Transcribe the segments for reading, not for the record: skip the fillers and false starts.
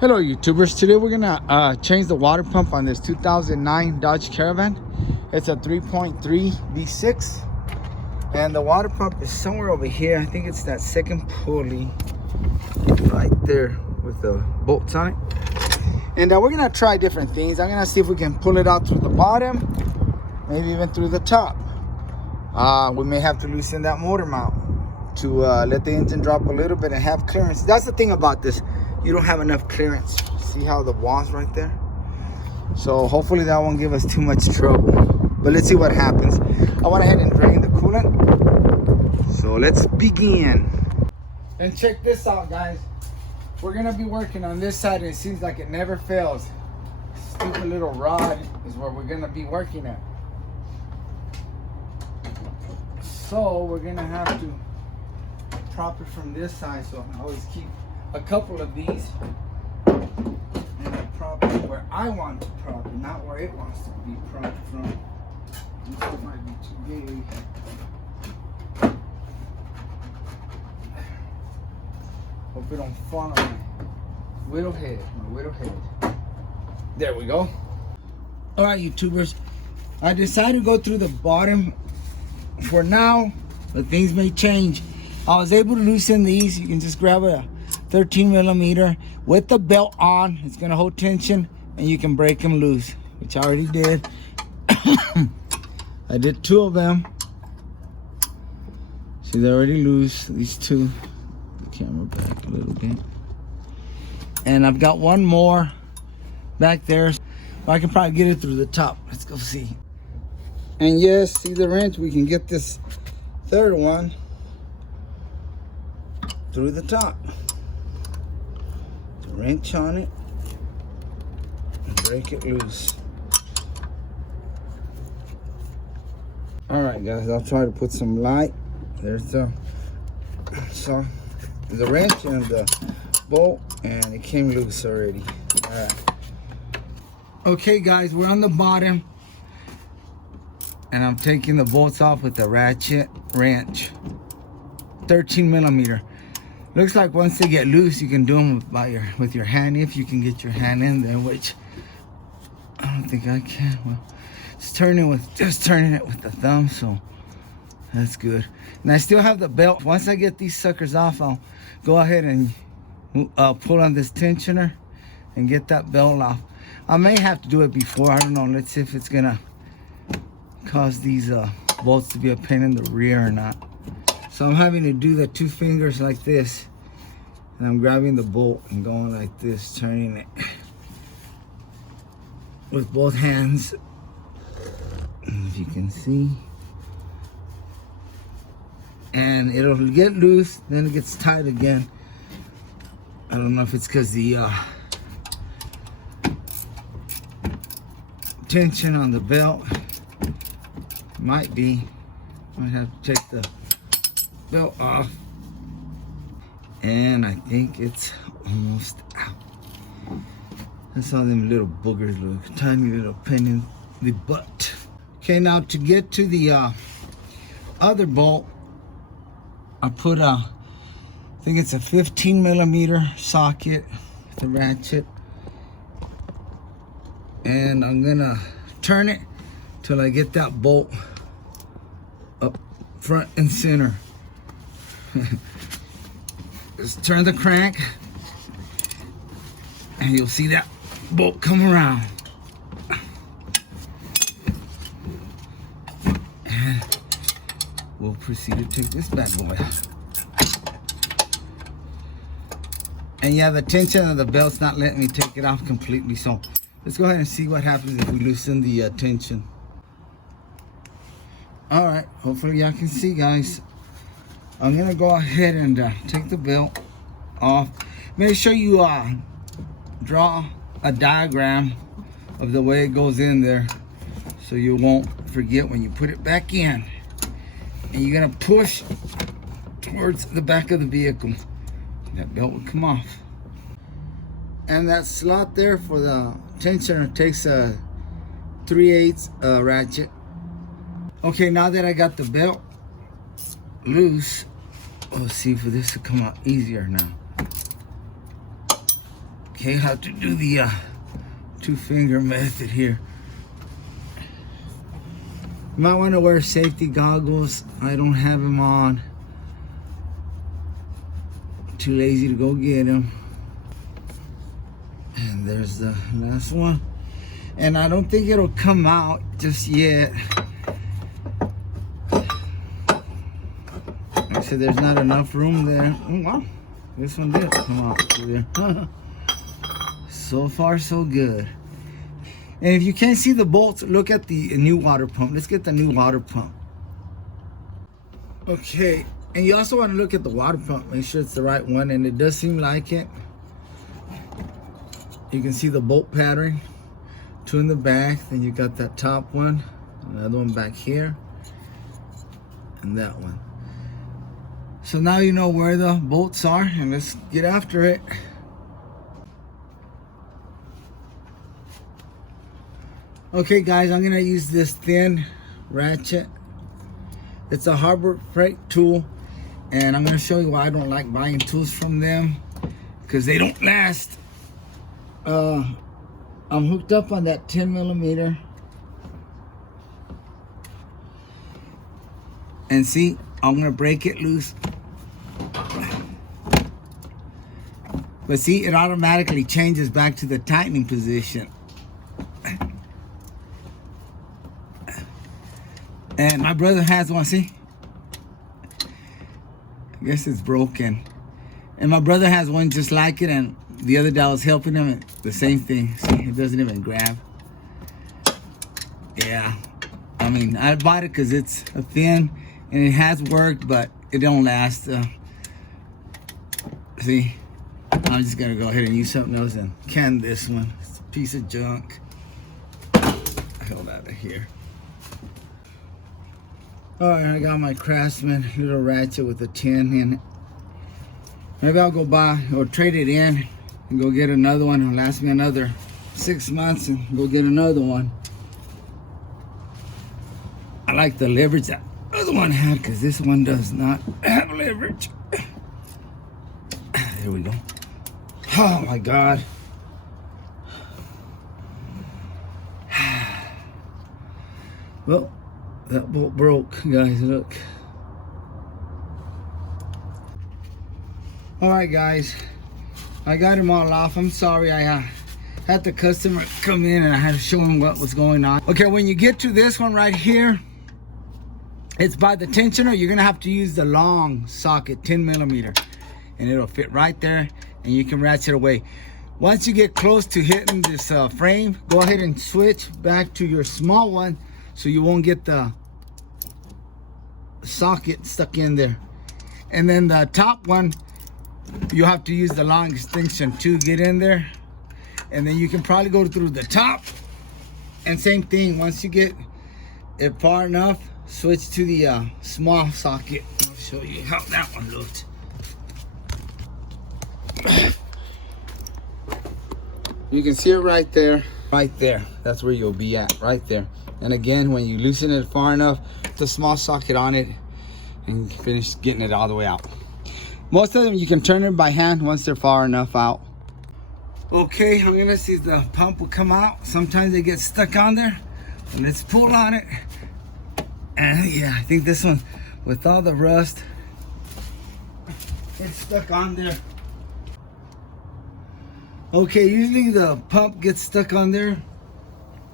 Hello YouTubers, today we're gonna change the water pump on this 2009 Dodge Caravan. It's a 3.3 V6 and the water pump is somewhere over here. I think it's that second pulley right there with the bolts on it. And we're gonna try different things. I'm gonna see if we can pull it out through the bottom, maybe even through the top. We may have to loosen that motor mount to let the engine drop a little bit and have clearance. That's the thing about this. You don't have enough clearance. See how the wall's right there? So hopefully that won't give us too much trouble. But let's see what happens. I went ahead and drained the coolant. So let's begin. And check this out, guys. We're gonna be working on this side and it seems like it never fails. Stupid little rod is where we're gonna be working at. So we're gonna have to prop it from this side, so I always keep a couple of these and I prop it where I want to prop it, not where it wants to be propped from. This might be too big. Hope it don't fall on my whittle head. There we go. All right, YouTubers, I decided to go through the bottom for now, but things may change. I was able to loosen these. You can just grab a 13 millimeter with the belt on. It's gonna hold tension and you can break them loose, which I already did. I did 2 of them. See, they're already loose, these 2. The camera back a little bit. And I've got one more back there. I can probably get it through the top. Let's go see. And yes, see the wrench? We can get this third one through the top. Wrench on it and break it loose. All right, guys, I'll try to put some light. There's the wrench and the bolt, and it came loose already. All right. Okay, guys, we're on the bottom, and I'm taking the bolts off with the ratchet wrench, 13 millimeter. Looks like once they get loose, you can do them with your hand, if you can get your hand in there, which I don't think I can. Well, just turning it with the thumb, so that's good. And I still have the belt. Once I get these suckers off, I'll go ahead and pull on this tensioner and get that belt off. I may have to do it before, I don't know. Let's see if it's gonna cause these bolts to be a pain in the rear or not. So I'm having to do the 2 fingers like this, and I'm grabbing the bolt and going like this, turning it with both hands. If you can see. And it'll get loose, then it gets tight again. I don't know if it's because the tension on the belt. Might be. Might have to check the belt off, and I think it's almost out. That's how them little boogers look, tiny little pain in the butt. Okay, now to get to the other bolt, I put I think it's a 15 millimeter socket with a ratchet, and I'm gonna turn it till I get that bolt up front and center. Just turn the crank and you'll see that bolt come around. And we'll proceed to take this bad boy out. And yeah, the tension of the belt's not letting me take it off completely, so let's go ahead and see what happens if we loosen the tension. All right, hopefully y'all can see, guys. I'm gonna go ahead and take the belt off. Make sure you draw a diagram of the way it goes in there, so you won't forget when you put it back in. And you're gonna push towards the back of the vehicle. That belt will come off. And that slot there for the tensioner takes a 3/8 ratchet. Okay, now that I got the belt loose, let's see for this to come out easier now. Okay, have to do the 2-finger method here. You might want to wear safety goggles. I don't have them on. Too lazy to go get them. And there's the last one. And I don't think it'll come out just yet. Like I said, there's not enough room there. Oh, wow. This one did come out through there. So far, so good. And if you can't see the bolts, look at the new water pump. Let's get the new water pump. Okay, and you also want to look at the water pump. Make sure it's the right one, and it does seem like it. You can see the bolt pattern. 2 in the back, then you got that top one. Another one back here. And that one. So now you know where the bolts are, and let's get after it. Okay guys, I'm gonna use this thin ratchet. It's a Harbor Freight tool, and I'm gonna show you why I don't like buying tools from them, because they don't last. I'm hooked up on that 10mm, and see, I'm gonna break it loose, but see, it automatically changes back to the tightening position. And my brother has one, see? I guess it's broken. And my brother has one just like it, and the other day I was helping him, and the same thing. See, it doesn't even grab. Yeah. I mean, I bought it because it's a thin, and it has worked, but it don't last. See? I'm just gonna go ahead and use something else and can this one. It's a piece of junk. Held out of here. Alright, I got my Craftsman little ratchet with a 10 in it. Maybe I'll go buy or trade it in and go get another one. It'll last me another 6 months and go get another one. I like the leverage that the other one had, because this one does not have leverage. There we go. Oh my God. Well, that bolt broke, guys, look. All right, guys, I got him all off. I'm sorry, I had the customer come in and I had to show him what was going on. Okay, when you get to this one right here, it's by the tensioner. You're gonna have to use the long socket, 10mm, and it'll fit right there, and you can ratchet away. Once you get close to hitting this frame, go ahead and switch back to your small one so you won't get the socket stuck in there. And then the top one, you have to use the long extension to get in there, and then you can probably go through the top. And same thing, once you get it far enough, switch to the small socket. I'll show you how that one looked. You can see it right there. Right there, that's where you'll be at, right there. And again, when you loosen it far enough, the small socket on it, and finish getting it all the way out. Most of them you can turn it by hand once they're far enough out. Okay, I'm gonna see if the pump will come out. Sometimes they get stuck on there. And let's pull on it. And yeah, I think this one, with all the rust, it's stuck on there. Okay, usually the pump gets stuck on there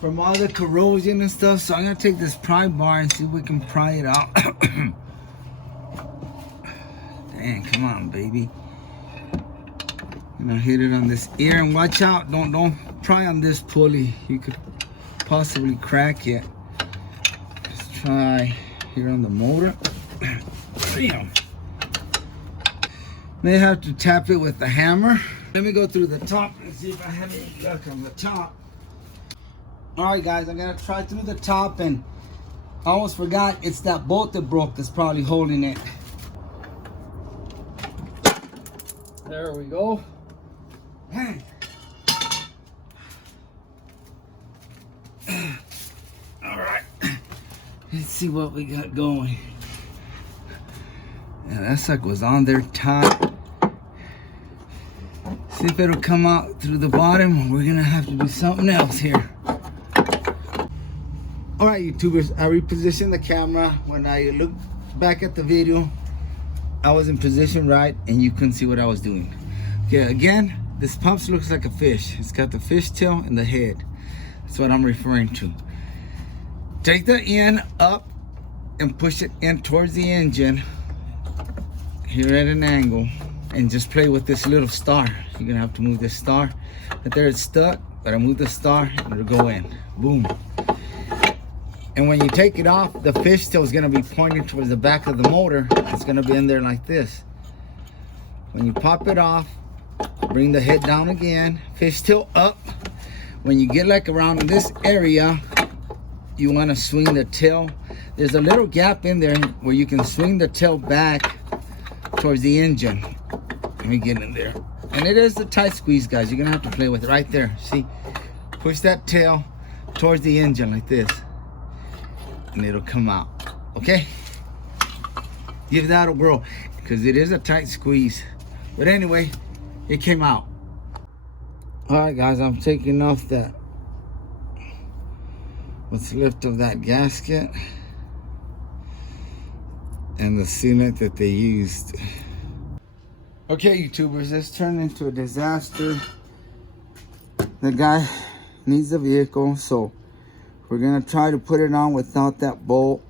from all the corrosion and stuff, so I'm gonna take this pry bar and see if we can pry it out. Dang, come on, baby. I'm gonna hit it on this ear, and watch out, don't pry on this pulley. You could possibly crack it. Let's try here on the motor. Bam. May have to tap it with the hammer. Let me go through the top and see if I have any luck on the top. All right, guys, I'm gonna try through the top, and I almost forgot, it's that bolt that broke that's probably holding it. There we go. Bang. All right, let's see what we got going. Yeah, that sucker was on there tight. See if it'll come out through the bottom. We're gonna have to do something else here. All right, YouTubers, I repositioned the camera. When I look back at the video, I was in position right and you couldn't see what I was doing. Okay, again, this pump looks like a fish. It's got the fish tail and the head. That's what I'm referring to. Take the end up and push it in towards the engine here at an angle, and just play with this little star. You're gonna have to move this star. But there it's stuck, but I move the star and it'll go in. Boom. And when you take it off, the fish tail is gonna be pointing towards the back of the motor. It's gonna be in there like this. When you pop it off, bring the head down again, fish tail up. When you get like around in this area, you wanna swing the tail. There's a little gap in there where you can swing the tail back towards the engine. Let me get in there. And it is a tight squeeze, guys. You're gonna have to play with it right there. See, push that tail towards the engine like this, and it'll come out. Okay, give that a whirl, because it is a tight squeeze. But anyway, it came out. All right, guys, I'm taking off that what's left of that gasket and the sealant that they used. Okay, YouTubers, this turned into a disaster. The guy needs a vehicle, so we're gonna try to put it on without that bolt.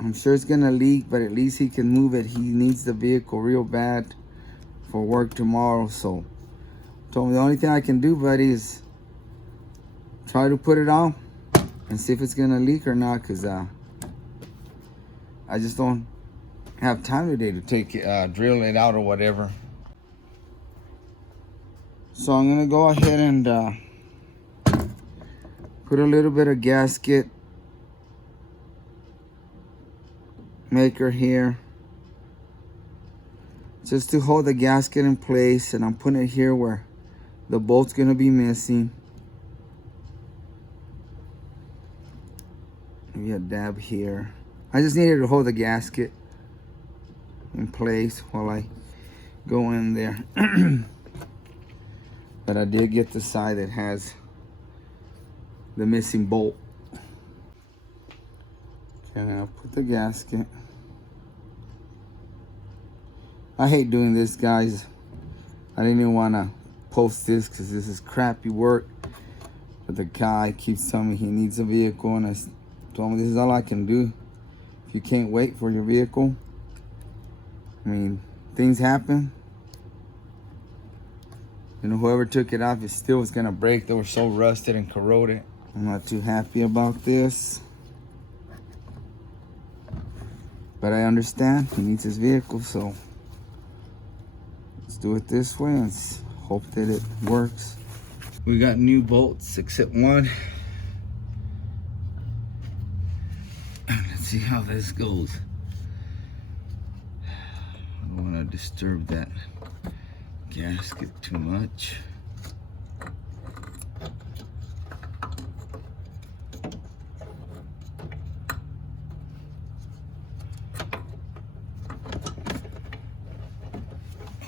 I'm sure it's gonna leak, but at least he can move it. He needs the vehicle real bad for work tomorrow. So told me the only thing I can do, buddy, is try to put it on and see if it's gonna leak or not, because I just don't have time today to take it, drill it out or whatever. So I'm gonna go ahead and put a little bit of gasket maker here just to hold the gasket in place, and I'm putting it here where the bolt's gonna be missing. Maybe a dab here. I just needed to hold the gasket in place while I go in there. But I did get the side that has the missing bolt. Okay, now put the gasket. I hate doing this, guys. I didn't even want to post this because this is crappy work. But the guy keeps telling me he needs a vehicle, and I told him this is all I can do. If you can't wait for your vehicle, I mean, things happen. You know, whoever took it off, it still was gonna break. They were so rusted and corroded. I'm not too happy about this, but I understand he needs his vehicle, so let's do it this way and hope that it works. We got new bolts except one. Let's see how this goes. I don't want to disturb that gasket too much.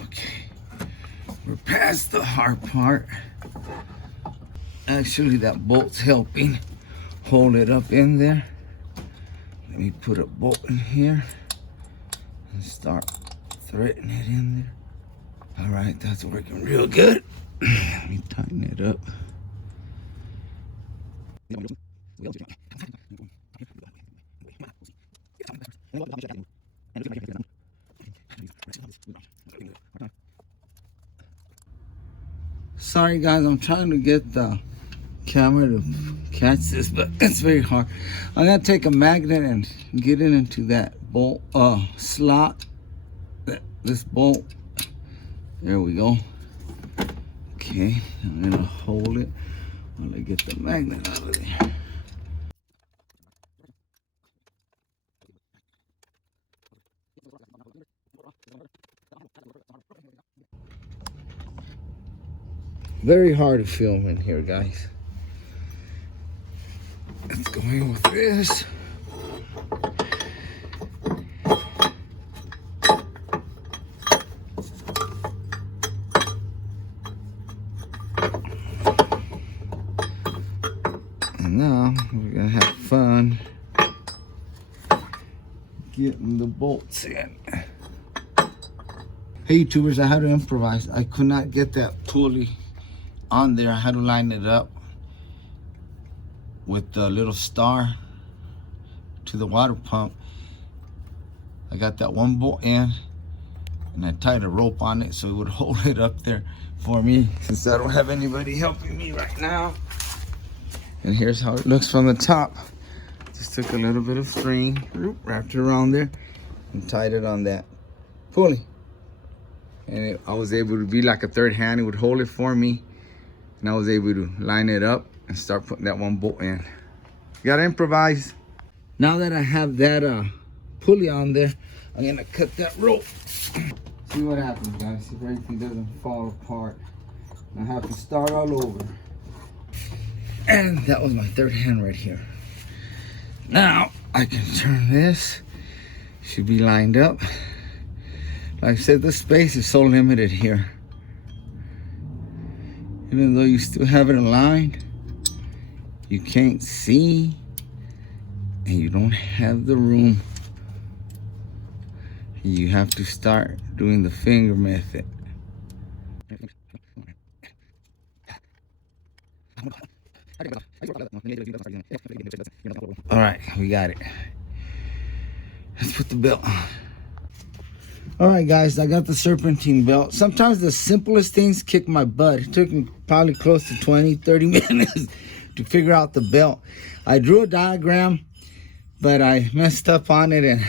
Okay, we're past the hard part. Actually, that bolt's helping hold it up in there. Let me put a bolt in here and start threading it in there. All right, that's working real good. Let me tighten it up. Sorry guys, I'm trying to get the camera to catch this, but it's very hard. I'm gonna take a magnet and get it into that bolt slot. This bolt. There we go. Okay, I'm gonna hold it while I get the magnet out of there. Very hard to film in here, guys. Let's go in with this. Now we're gonna have fun getting the bolts in. Hey YouTubers, I had to improvise. I could not get that pulley on there. I had to line it up with the little star to the water pump. I got that one bolt in and I tied a rope on it so it would hold it up there for me, since I don't have anybody helping me right now. And here's how it looks from the top. Just took a little bit of string, wrapped it around there, and tied it on that pulley. And I was able to be like a third hand. It would hold it for me, and I was able to line it up and start putting that one bolt in. You gotta improvise. Now that I have that pulley on there, I'm gonna cut that rope. See what happens, guys. See if everything doesn't fall apart. I have to start all over. And that was my third hand right here. Now I can turn this. Should be lined up. Like I said, the space is so limited here. Even though you still have it aligned, you can't see, and you don't have the room. You have to start doing the finger method. All right, we got it. Let's put the belt on. All right, guys, I got the serpentine belt. Sometimes the simplest things kick my butt. It took me probably close to 20-30 minutes to figure out the belt. I drew a diagram, but I messed up on it and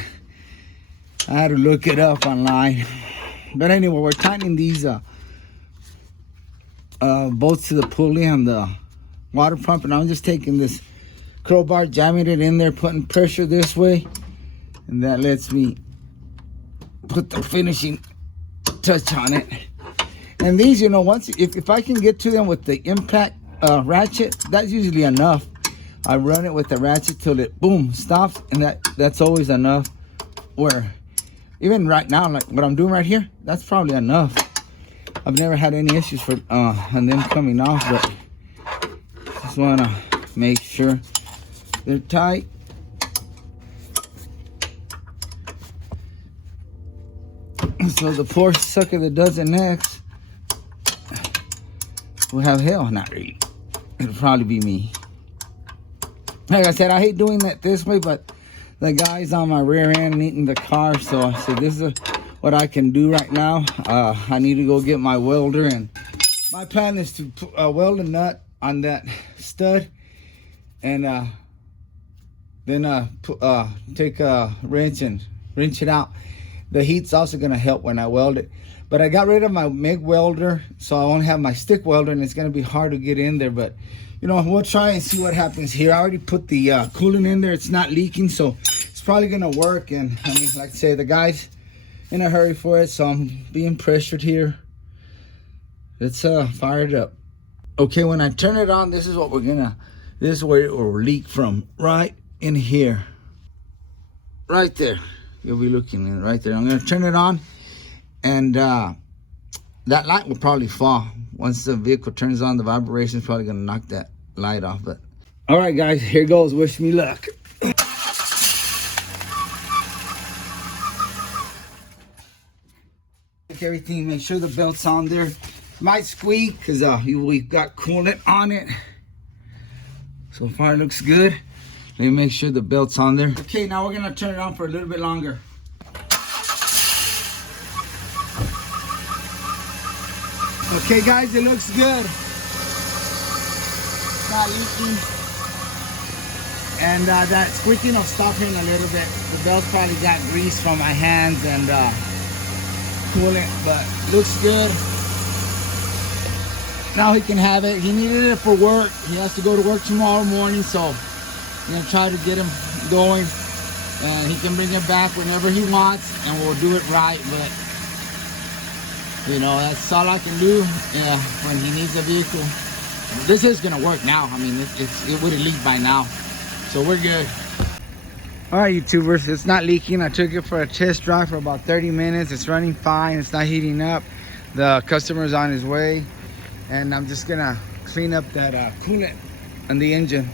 I had to look it up online. But anyway, we're tightening these bolts to the pulley and the water pump, and I'm just taking this crowbar, jamming it in there, putting pressure this way, and that lets me put the finishing touch on it. And these, you know, once if I can get to them with the impact ratchet, that's usually enough. I run it with the ratchet till it boom stops, and that's always enough. Where even right now, like what I'm doing right here, that's probably enough. I've never had any issues for and them coming off, but just want to make sure they're tight. So the poor sucker that does it next will have hell. Not really. It'll probably be me. Like I said, I hate doing that this way, but the guy's on my rear end neating the car, so I said this is what I can do right now. I need to go get my welder, and my plan is to weld a nut on that stud, and then take a wrench and wrench it out. The heat's also gonna help when I weld it. But I got rid of my MIG welder, so I only have my stick welder, and it's gonna be hard to get in there. But you know, we'll try and see what happens here. I already put the coolant in there. It's not leaking, so it's probably gonna work. And I mean, like I say, the guy's in a hurry for it, so I'm being pressured here. Let's fire it up. Okay, when I turn it on, this is what this is where it will leak from, right in here. Right there. You'll be looking in right there. I'm gonna turn it on, and that light will probably fall. Once the vehicle turns on, the vibration is probably gonna knock that light off. But all right, guys, here goes. Wish me luck. Check everything. Make sure the belt's on there. Might squeak because we've got coolant on it. So far, it looks good. Let me make sure the belt's on there. Okay, now we're gonna turn it on for a little bit longer. Okay, guys, it looks good. It's not leaking. And that squeaking will stop here in a little bit. The belt's probably got grease from my hands and coolant, but looks good. Now he can have it. He needed it for work. He has to go to work tomorrow morning, so I'm gonna try to get him going, and he can bring it back whenever he wants, and we'll do it right. But you know, that's all I can do when he needs a vehicle. This is gonna work now. I mean, it would have leaked by now, so we're good. All right, YouTubers, it's not leaking. I took it for a test drive for about 30 minutes. It's running fine. It's not heating up. The customer's on his way, and I'm just gonna clean up that coolant on the engine.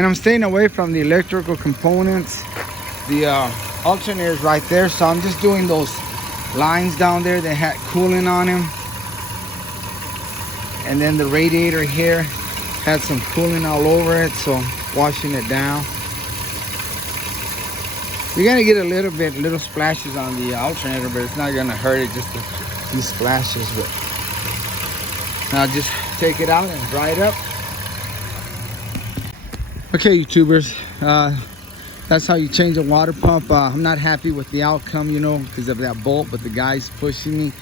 And I'm staying away from the electrical components. The alternator is right there, so I'm just doing those lines down there that had coolant on them. And then the radiator here had some coolant all over it, so washing it down. You're gonna get a little splashes on the alternator, but it's not gonna hurt it, just a few splashes. But now just take it out and dry it up. Okay, YouTubers, that's how you change a water pump. I'm not happy with the outcome, you know, because of that bolt, but the guy's pushing me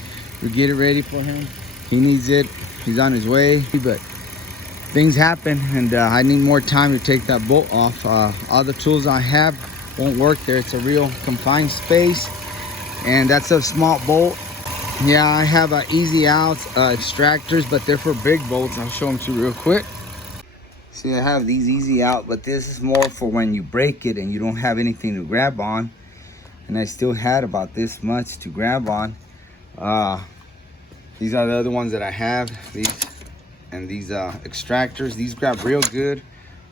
to get it ready for him. He needs it. He's on his way, but things happen, and I need more time to take that bolt off. All the tools I have won't work there. It's a real confined space, and that's a small bolt. Yeah, I have easy outs extractors, but they're for big bolts. I'll show them to you real quick. See, I have these easy out, but this is more for when you break it and you don't have anything to grab on. And I still had about this much to grab on. These are the other ones that I have. These and these extractors. These grab real good,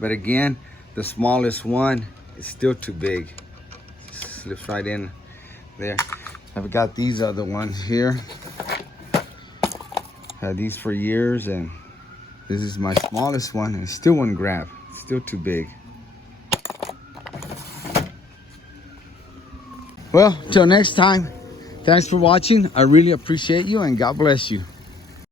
but again, the smallest one is still too big. Slips right in there. I've got these other ones here. Had these for years, and this is my smallest one, and it still wouldn't grab. It's still too big. Well, till next time, thanks for watching. I really appreciate you, and God bless you.